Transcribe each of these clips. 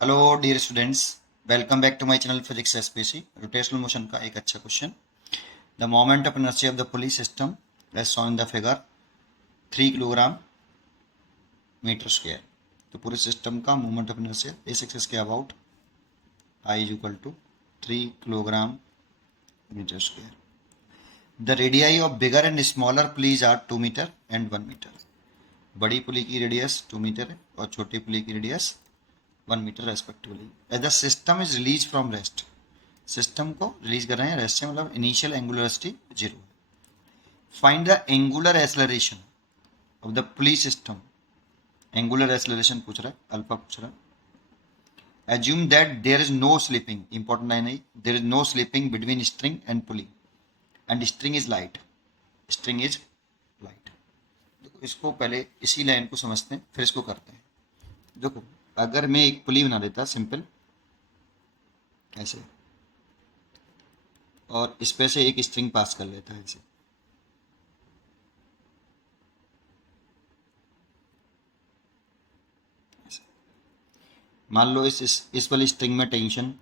Hello dear students, welcome back to my channel physics SPC. Rotational motion का एक अच्छा question. The moment of inertia of the pulley system as shown in the figure 3 kilogram metre square. तो पूरे system का moment of inertia इस axis के about I is equal to 3 kilogram metre square. The radii of bigger and smaller pulleys are 2 metre and 1 metre. बड़ी pulley की radius 2 metre है और छोटी पुली की radius 1 metre respectively. As the system is release from rest, system को release कर रहे हैं रेस्ट से, मतलब इनिशियल एंगुलर वेलोसिटी 0 है। Find the angular acceleration of the pulley system. Angular acceleration पूछ रहा है, अल्फा पूछ रहा है। Assume that there is no slipping, important line है, there is no slipping between string and pulley and string is light. String is light. देखो इसको पहले इसी लाइन को समझते हैं फिर इसको करते हैं। देखो अगर मैं एक पुली बना देता सिंपल ऐसे, और इस पे से एक स्ट्रिंग पास कर लेता है ऐसे, मान लो इस वाली स्ट्रिंग में टेंशन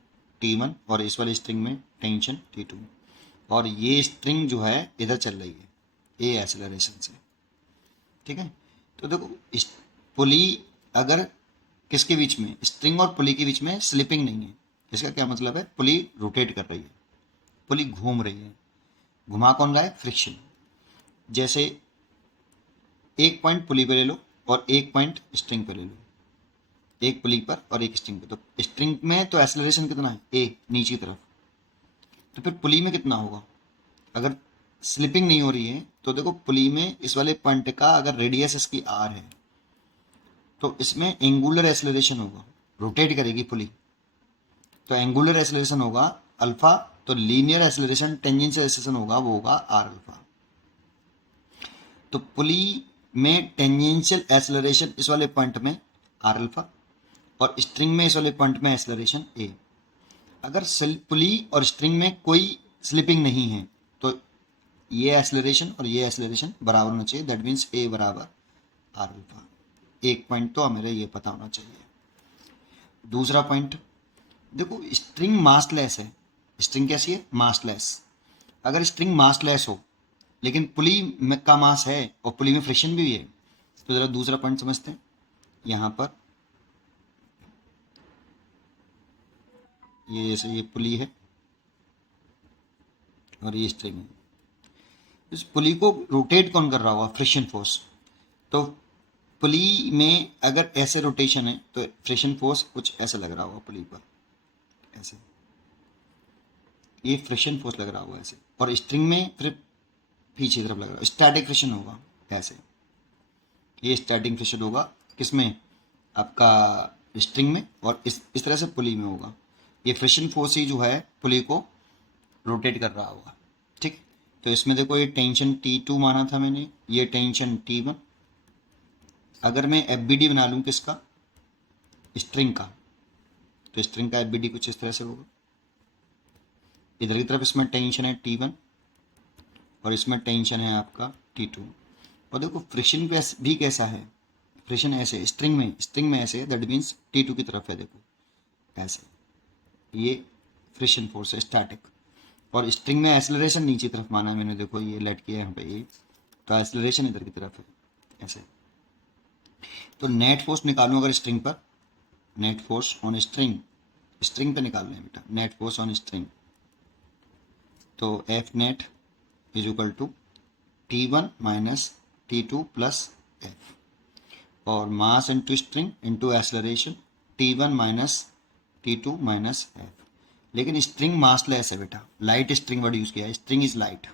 T1 और इस वाली स्ट्रिंग में टेंशन T2, और ये स्ट्रिंग जो है इधर चल रही है ए एक्सेलरेशन से। ठीक है, तो देखो इस पुली अगर किसके बीच में, स्ट्रिंग और पुली के बीच में स्लिपिंग नहीं है, इसका क्या मतलब है, पुली रोटेट कर रही है, पुली घूम रही है। घुमा कौन रहा है, फ्रिक्शन। जैसे एक पॉइंट पुली पे ले लो और एक पॉइंट स्ट्रिंग पे ले लो, एक पुली पर और एक स्ट्रिंग पे, तो स्ट्रिंग में तो एक्सेलरेशन कितना है, ए नीचे की तरफ, तो फिर पुली में कितना होगा। अगर स्लिपिंग नहीं हो रही है तो देखो पुली में इस वाले पॉइंट का अगर रेडियस इसकी आर है तो इसमें एंगुलर एक्सेलरेशन होगा, रोटेट करेगी पुली, तो एंगुलर एक्सेलरेशन होगा अल्फा। तो लीनियर एक्सेलरेशन टेंजेंशियल एक्सेलरेशन होगा, वो होगा आर अल्फा। तो पुली में टेंजेंशियल एक्सेलरेशन इस वाले पॉइंट में आर अल्फा, और स्ट्रिंग में इस वाले पॉइंट में एक्सेलरेशन ए। अगर पुली और स्ट्रिंग में कोई स्लिपिंग नहीं है तो ये एक्सेलरेशन और ये एक्सेलरेशन बराबर होना चाहिए, दैट मीन्स ए बराबर आर अल्फा। एक पॉइंट तो हमें ये पता होना चाहिए। दूसरा पॉइंट देखो, स्ट्रिंग मासलेस है। स्ट्रिंग कैसी है, मासलेस। अगर स्ट्रिंग मासलेस हो लेकिन पुली में का मास है और पुली में फ्रिक्शन भी है, तो जरा दूसरा पॉइंट समझते हैं। यहाँ पर ये जैसे ये पुली है और ये स्ट्रिंग है, इस पुली को रोटेट कौन कर रहा होगा, फ्रिक्शन फोर्स। तो पुली में अगर ऐसे रोटेशन है तो फ्रिक्शन फोर्स कुछ ऐसा लग रहा होगा पुली पर, ऐसे ये फ्रिक्शन फोर्स लग रहा होगा ऐसे, और स्ट्रिंग में फिर पीछे की तरफ लग रहा है, स्टैटिक फ्रिक्शन होगा ऐसे। ये स्टैटिक फ्रिक्शन होगा किसमें, आपका स्ट्रिंग में, और इस तरह से पुली में होगा। ये फ्रिक्शन फोर्स ही जो है पुली को रोटेट कर रहा होगा। ठीक, तो इसमें देखो ये टेंशन T2 माना था मैंने, ये टेंशन T1। अगर मैं FBD बना लूँ किसका, स्ट्रिंग का, तो स्ट्रिंग का FBD कुछ इस तरह से होगा। इधर की तरफ इसमें टेंशन है T1 और इसमें टेंशन है आपका T2। और देखो फ्रिक्शन भी कैसा है, फ्रिक्शन ऐसे स्ट्रिंग में ऐसे, दैट मीन्स T2 की तरफ है, देखो ऐसे, ये फ्रिक्शन फोर्स है स्टैटिक। और स्ट्रिंग में एक्सेलरेशन नीचे तरफ माना है मैंने, देखो ये लेट किया है यहाँ पे ये, तो एक्सेलरेशन इधर की तरफ है ऐसे। तो नेट फोर्स निकालूं अगर स्ट्रिंग पर, net force on string, string पे निकाल रहे हैं बेटा, नेट फोर्स ऑन स्ट्रिंग, तो F net is equal to T1 minus T2 plus F, और mass into string into acceleration T1 minus T2 minus F. लेकिन स्ट्रिंग मासलेस है बेटा, लाइट स्ट्रिंग वर्ड यूज किया है, string is light,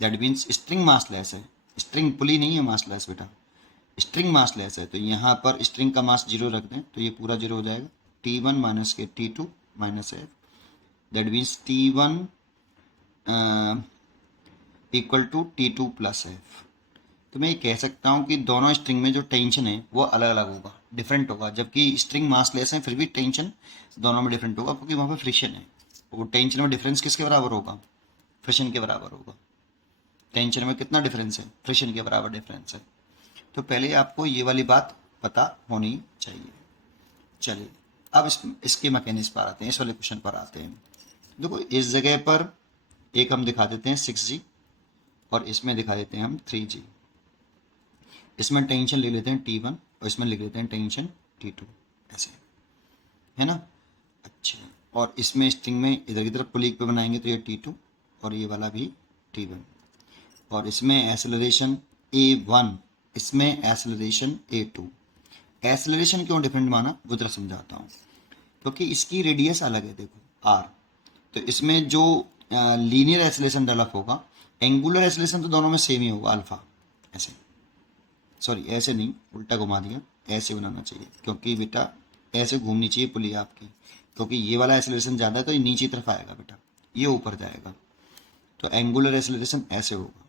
that means string massless है। String pulley नहीं है massless बेटा, स्ट्रिंग मासलेस है। तो यहाँ पर स्ट्रिंग का मास 0 रख दें तो ये पूरा 0 हो जाएगा, T1 माइनस के T2 minus F, that means T1 equal to T2 plus F. तो मैं ये कह सकता हूँ कि दोनों स्ट्रिंग में जो टेंशन है वो अलग अलग होगा, डिफरेंट होगा, जबकि स्ट्रिंग मासलेस है फिर भी टेंशन दोनों में डिफरेंट होगा, क्योंकि वहाँ पे फ्रिक्शन है। वो टेंशन में डिफरेंस किसके बराबर होगा, फ्रिक्शन के बराबर होगा। टेंशन में कितना डिफरेंस है, फ्रिक्शन के बराबर डिफरेंस है। तो पहले आपको ये वाली बात पता होनी चाहिए। चलिए अब इसके मैकेनिज्म पर आते हैं, इस वाले क्वेश्चन पर आते हैं। देखो इस जगह पर एक हम दिखा देते हैं 6G और इसमें दिखा देते हैं हम 3G। इसमें टेंशन लिख लेते हैं T1 और इसमें लिख लेते हैं टेंशन T2, ऐसे है ना। अच्छा, और इसमें स्ट्रिंग में इधर की तरफ पुलिक पे बनाएंगे तो ये T2 और ये वाला भी T1, और इसमें एसेलरेशन A1, इसमें एसेलरेशन A2। एसेलरेशन क्यों डिफरेंट माना वो जरा समझाता हूँ, क्योंकि इसकी रेडियस अलग है। देखो R, तो इसमें जो लीनियर एसेलरेशन डेवलप होगा, एंगुलर एसेलरेशन तो दोनों में सेम ही होगा, अल्फा। ऐसे, सॉरी ऐसे नहीं, उल्टा घुमा दिया, ऐसे बनाना चाहिए, क्योंकि बेटा ऐसे घूमनी चाहिए पुली आपकी, क्योंकि ये वाला एसेलरेशन ज़्यादा है तो ये नीचे की तरफ आएगा बेटा, ये ऊपर जाएगा, तो एंगुलर एसेलरेशन ऐसे होगा।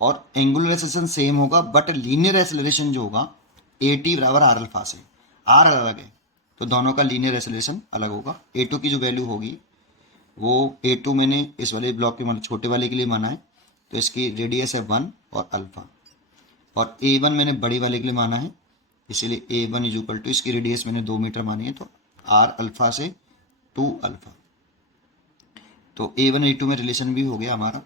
और एंगुलर एसेलरेशन सेम होगा, बट लीनियर एसेलरेशन जो होगा AT बराबर आर अल्फा से, आर अलग है तो दोनों का लीनियर एसेलरेशन अलग होगा। A2 की जो वैल्यू होगी वो A2 मैंने इस वाले ब्लॉक के मतलब छोटे वाले के लिए माना है, तो इसकी रेडियस है 1 और अल्फा, और A1 मैंने बड़ी वाले के लिए माना है, इसीलिए A1 इज इक्वल टू, इसकी रेडियस मैंने 2 मीटर मानी है तो R अल्फा से 2 अल्फा। तो A1 A2 में रिलेशन भी हो गया हमारा,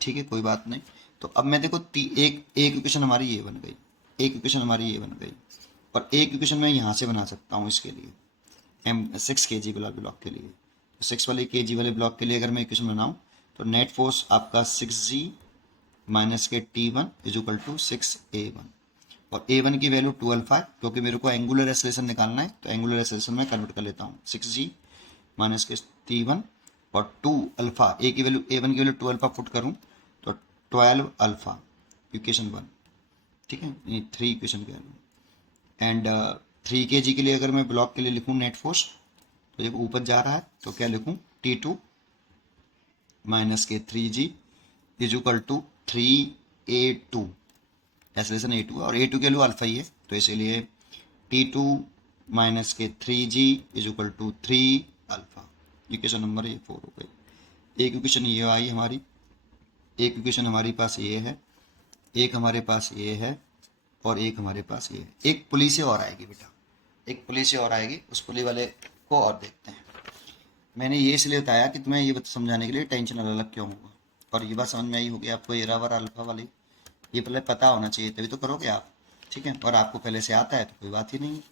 ठीक है, कोई बात नहीं। तो अब मैं देखो एक इक्वेशन हमारी ये बन गई, एक इक्वेशन हमारी ये बन गई, और एक इक्वेशन मैं यहाँ से बना सकता हूँ इसके लिए, M6 kg वाला ब्लॉक के लिए। तो 6 वाले kg वाले ब्लॉक के लिए अगर मैं इक्वेशन बनाऊँ तो नेट फोर्स आपका 6G माइनस के T1 is equal to 6A1, और A1 की वैल्यू 2 अल्फा है, क्योंकि मेरे को एंगुलर एसेलेरेशन निकालना है, तो एंगुलर एसेलेरेशन में कन्वर्ट कर लेता हूँ 6G माइनस के T1 और 2 अल्फा, A की वैल्यू A1 की वैल्यू 2 अल्फा पुट करूँ तो 12 अल्फा, इक्वेशन 1, ठीक है, ये 3 इक्वेशन की वैल्यू। एंड 3 kg के लिए अगर मैं ब्लॉक के लिए लिखूँ नेट फोर्स, तो जब ऊपर जा रहा है तो क्या लिखूँ, T2 माइनस के 3G is equal to 3A2, acceleration A2 और A2 के लिए अल्फा ही है, तो इसीलिए T2 माइनस के 3G is equal to 3 alpha. Equation number ये 4 हो गई। एक इक्वेशन ये आई हमारी, एक इक्वेशन हमारे पास ये है, एक हमारे पास ये है, और एक हमारे पास ये है। एक पुली से और आएगी बेटा, एक पुली से और आएगी, उस पुली वाले को और देखते हैं। मैंने ये इसलिए बताया कि तुम्हें ये समझाने के लिए टेंशन अलग अलग क्यों होगा, और ये बात समझ में आई होगी आपको, एरा और अल्फा वाली ये पहले पता होना चाहिए, तभी तो करोगे आप, ठीक है, और आपको पहले से आता है तो कोई बात ही नहीं है।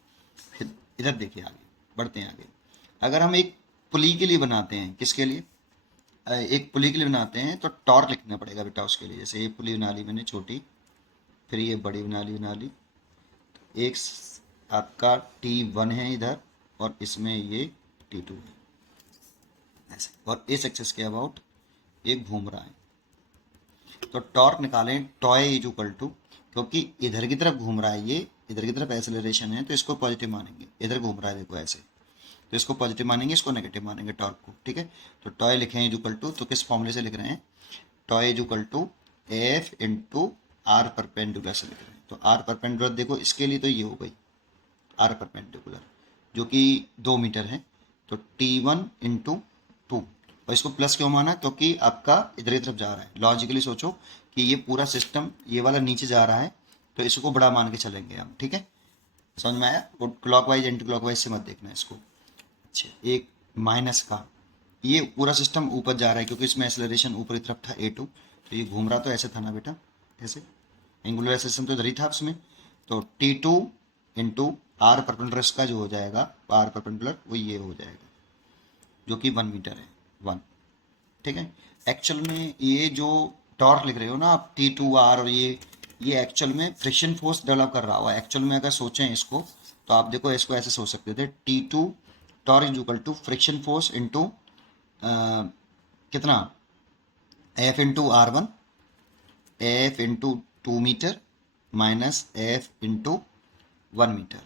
फिर इधर देखिए, आगे बढ़ते हैं आगे। अगर हम एक पुली के लिए बनाते हैं, किसके लिए, एक पुली के लिए बनाते हैं तो टॉर्क लिखना पड़ेगा बेटा उसके लिए। जैसे ये पुली बना ली मैंने छोटी, फिर ये बड़ी बना ली, एक आपका T1 है इधर, और इसमें ये T2 है ऐसे, और इस एक्सिस के अबाउट ये घूम रहा है, तो टॉर्क निकालें, टॉय इज इक्वल टू, क्योंकि इधर की तरफ घूम रहा है, ये इधर की तरफ एक्सेलरेशन है तो इसको पॉजिटिव मानेंगे, इधर घूम रहा है देखो ऐसे, तो इसको पॉजिटिव मानेंगे, इसको नेगेटिव मानेंगे टॉर्क को, ठीक है। तो टॉय लिखे इज इक्वल टू, तो किस फॉर्मूले से लिख रहे हैं, tau is equal to F into R perpendicular से लिख रहे हैं। तो आर परपेंडिकुलर देखो इसके लिए तो ये हो गई आर परपेंडिकुलर, जो कि 2 मीटर है, तो T1 इंटू 2, और इसको प्लस क्यों माना, क्योंकि आपका इधर की तरफ जा रहा है। लॉजिकली सोचो कि ये पूरा सिस्टम ये वाला नीचे जा रहा है, तो इसको बड़ा मान के चलेंगे हम, ठीक है, समझ में आया। वो clock wise anti clock wise से मत देखना इसको। अच्छा, एक माइनस का, ये पूरा सिस्टम ऊपर जा रहा है क्योंकि इसमें एक्सेलरेशन ऊपर की तरफ था A2, तो ये घूम रहा तो ऐसे था ना बेटा, ऐसे एंगुलर एक्सेलरेशन तो इधर ही था उसमें, तो T2 इंटू आर परपेंडिकुलर का जो हो जाएगा, आर परपेंडिकुलर वो ये हो जाएगा, जो कि 1 मीटर है, 1, ठीक है। एक्चुअल में ये जो टॉर्क लिख रहे हो ना आप T2R, और ये एक्चुअल में फ्रिक्शन फोर्स डेवलप कर रहा हुआ है। एक्चुअल में अगर सोचें इसको, तो आप देखो इसको ऐसे सोच सकते थे, T2 torque is equal to friction force into कितना, F into R1, F into 2 metre minus F into 1 metre,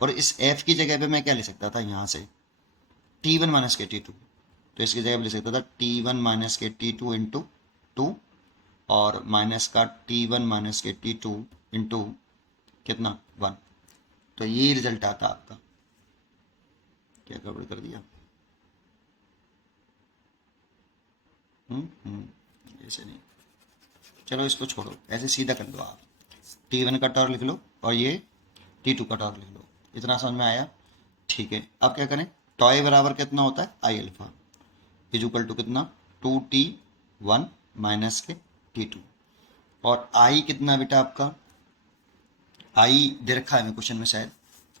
और इस F की जगह पे मैं क्या लिख सकता था यहाँ से, T1 माइनस के T2, तो इसकी जगह पे लिख सकता था T1 माइनस के T2 इंटू 2, और माइनस का T1 माइनस के T2 इंटू कितना 1, तो ये रिजल्ट आता आपका। क्या गड़बड़ कर दिया, ऐसे नहीं, चलो इसको छोड़ो, ऐसे सीधा कर दो आप, T1 का टॉर्क लिख लो और ये T2 का टॉर्क लिख लो, इतना समझ में आया। ठीक है, अब क्या करें, टॉय बराबर कितना होता है I alpha is equal to कितना 2t1 माइनस के t2। और आई कितना बेटा आपका, आई दे रखा है हमें क्वेश्चन में शायद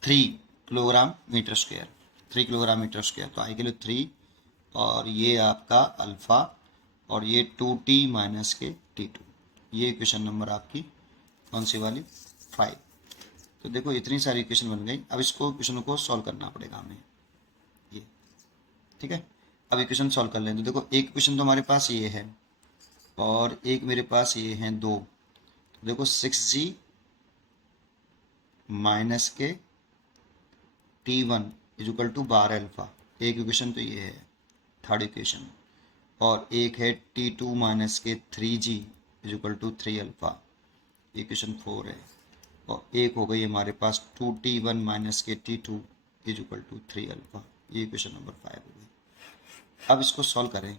3 kilogram metre square, 3 kilogram metre square, तो आई के लिए 3 और ये आपका अल्फा और ये 2t माइनस के t2। ये इक्वेशन नंबर आपकी कौन सी वाली 5। तो देखो इतनी सारी इक्वेशन बन गई, अब इसको इक्वेशन को सॉल्व करना पड़ेगा हमें ये, ठीक है। अब इक्वेशन सॉल्व कर लें तो देखो एक इक्वेशन तो हमारे पास ये है और एक मेरे पास ये है 2। तो देखो 6g माइनस के t1 is equal to 12 alpha, एक इक्वेशन तो ये है थर्ड इक्वेशन। और एक है t2 माइनस के 3g is equal to 3 alpha, equation 4 है। और एक हो गई हमारे पास 2t1 माइनस के t2 is equal to 3 alpha, ये इक्वेशन नंबर 5 हो गई। अब इसको सॉल्व करें।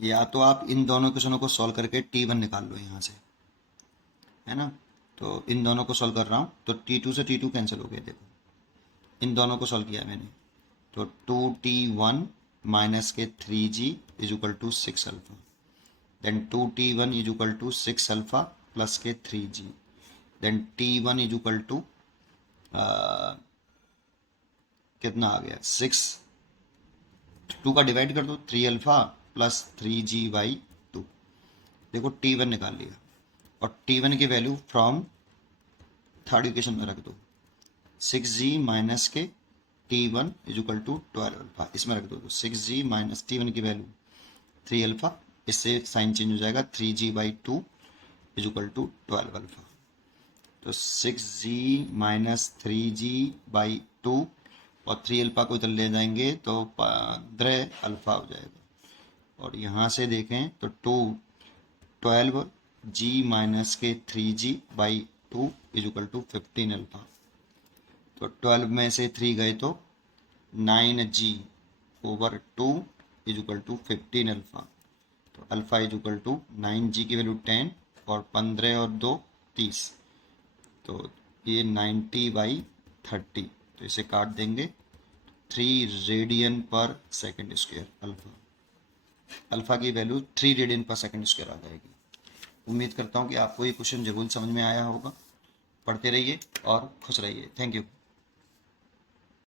या तो आप इन दोनों क्वेश्चनों को सॉल्व करके t1 निकाल लो यहाँ से, है ना। तो इन दोनों को सॉल्व कर रहा हूँ तो t2 से t2 कैंसिल हो गए, देखो इन दोनों को सॉल्व किया मैंने, तो 2t1 माइनस के 3g is equal to 6 alpha, then 2t1 is equal to 6 alpha plus के 3g, then t1 is equal to कितना आ गया 6, 2 का डिवाइड कर दो 3 अल्फा प्लस 3g/2, देखो t1 निकाल लिया और t1 की वैल्यू फ्रॉम थर्ड इक्वेशन में रख दो, 6g माइनस के t1 is equal to 12 alpha, इसमें रख दो तो 6g माइनस t1 की वैल्यू 3 अल्फा, इससे साइन चेंज हो जाएगा 3g/2 is equal to 12 alpha. तो 6g माइनस 3g/2 और 3 अल्फा को इधर ले जाएंगे तो 15 अल्फा हो जाएगा। और यहाँ से देखें तो 12g माइनस के 3g/2 is equal to 15 alpha, तो 12 में से 3 गए तो 9g/2 is equal to 15 alpha, तो alpha is equal to 9g की वैल्यू 10 और 15 और 2 30, तो ये 90/30, तो इसे काट देंगे 3 रेडियन पर सेकेंड स्क्वायर अल्फा, अल्फा की वैल्यू 3 रेडियन पर सेकेंड स्क्वायर आ जाएगी। उम्मीद करता हूँ कि आपको ये क्वेश्चन जरूर समझ में आया होगा। पढ़ते रहिए और खुश रहिए। Thank you.